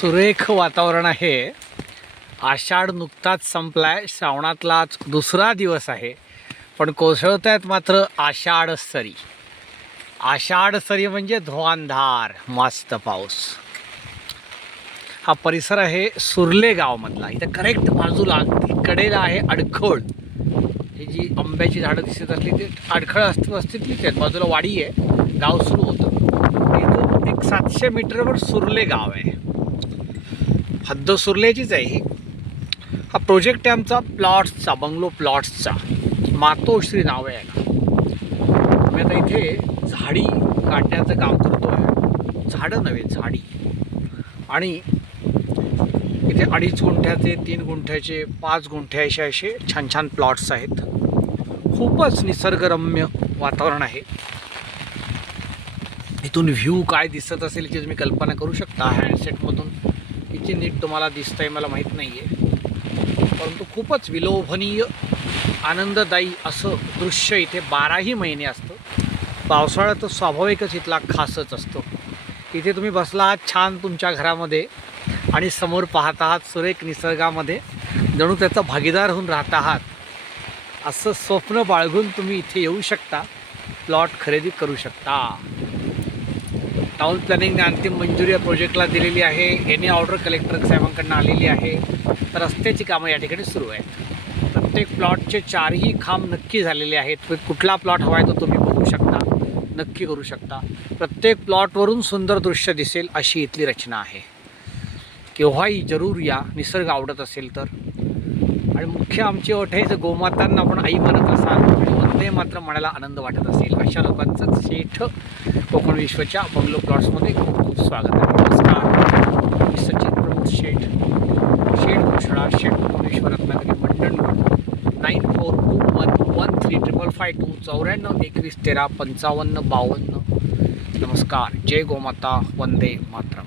सुरेख वातावरण आहे. आषाढ नुकताच संपलाय, श्रावणातलाच दुसरा दिवस आहे, पण कोसळत आहेत मात्र आषाढ सरी. आषाढ सरी म्हणजे धुवांधार मस्त पाऊस. हा परिसर आहे सुर्ले गावमधला. इथं करेक्ट बाजूला कडेला आहे अडखळ. ही जी आंब्याची झाडं दिसत असली ते अडखळ असतील आहेत. बाजूला वाडी आहे, गाव सुरू होतं. इथून एक 700 मीटरवर सुर्ले गाव आहे. हद्द सुर्लेचीच आहे ही. हा प्रोजेक्ट आहे आमचा प्लॉट्सचा, बंगलो प्लॉट्सचा. मातोश्री नाव आहे याला. आम्ही आता इथे झाडी काढण्याचं काम करतो आहे. झाडं नव्हे, झाडी. आणि इथे 2.5 गुंठ्याचे, 3 गुंठ्याचे, 5 गुंठे असे छान छान प्लॉट्स आहेत. खूपच निसर्गरम्य वातावरण आहे. इथून व्ह्यू काय दिसत असेल याची तुम्ही कल्पना करू शकता. हँडसेटमधून किती नीट तुम्हाला दिसतं आहे मला माहीत नाही आहे, परंतु खूपच विलोभनीय आनंददायी असं दृश्य इथे 12ही महिने असतं. पावसाळ्यात तर स्वाभाविकच इथला खासच असतो. इथे तुम्ही बसला आहात छान तुमच्या घरामध्ये आणि समोर पाहत आहात सुरेख निसर्गामध्ये, जणू त्याचा भागीदार होऊन राहत आहात असं स्वप्न बाळगून तुम्ही इथे येऊ शकता, प्लॉट खरेदी करू शकता. टाउन प्लॅनिंगने अंतिम मंजुरी या प्रोजेक्टला दिलेली आहे. एनी ऑर्डर कलेक्टर साहेबांकडून आलेली आहे. तर रस्त्याची कामं या ठिकाणी सुरू आहेत. प्रत्येक प्लॉटचे 4ही खांब नक्की झालेले आहेत. कुठला प्लॉट हवा आहे तो तुम्ही बघू शकता, नक्की करू शकता. प्रत्येक प्लॉटवरून सुंदर दृश्य दिसेल अशी इथली रचना आहे. केव्हाही जरूर या, निसर्ग आवडत असेल तर. आणि मुख्य आमची अट आहे, जर गोमातांना आपण आई म्हणत असाल आणि वंदे मात्र म्हणायला आनंद वाटत असेल, अशा लोकांचं शेठ कोकण विश्वच्या बंगलो प्लॉट्समध्ये खूप खूप स्वागत आहे. नमस्कार, मी सचिन प्रमुख शेठ, शेठ घोषणा, शेठ कोकण विश्व रत्नागिरी, मंडणगड, 9421135552 9421135552. नमस्कार. जय गोमाता, वंदे मातरम.